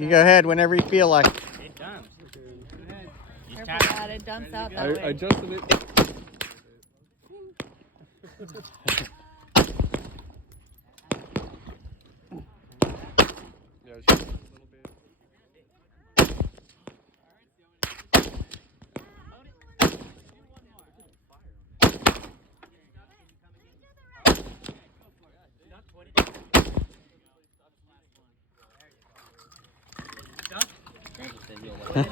You go ahead whenever you feel like. It dumps. Careful, Dad. It dumps out that way. I adjusted it. Yeah, it's just a little bit. Frankie said you'll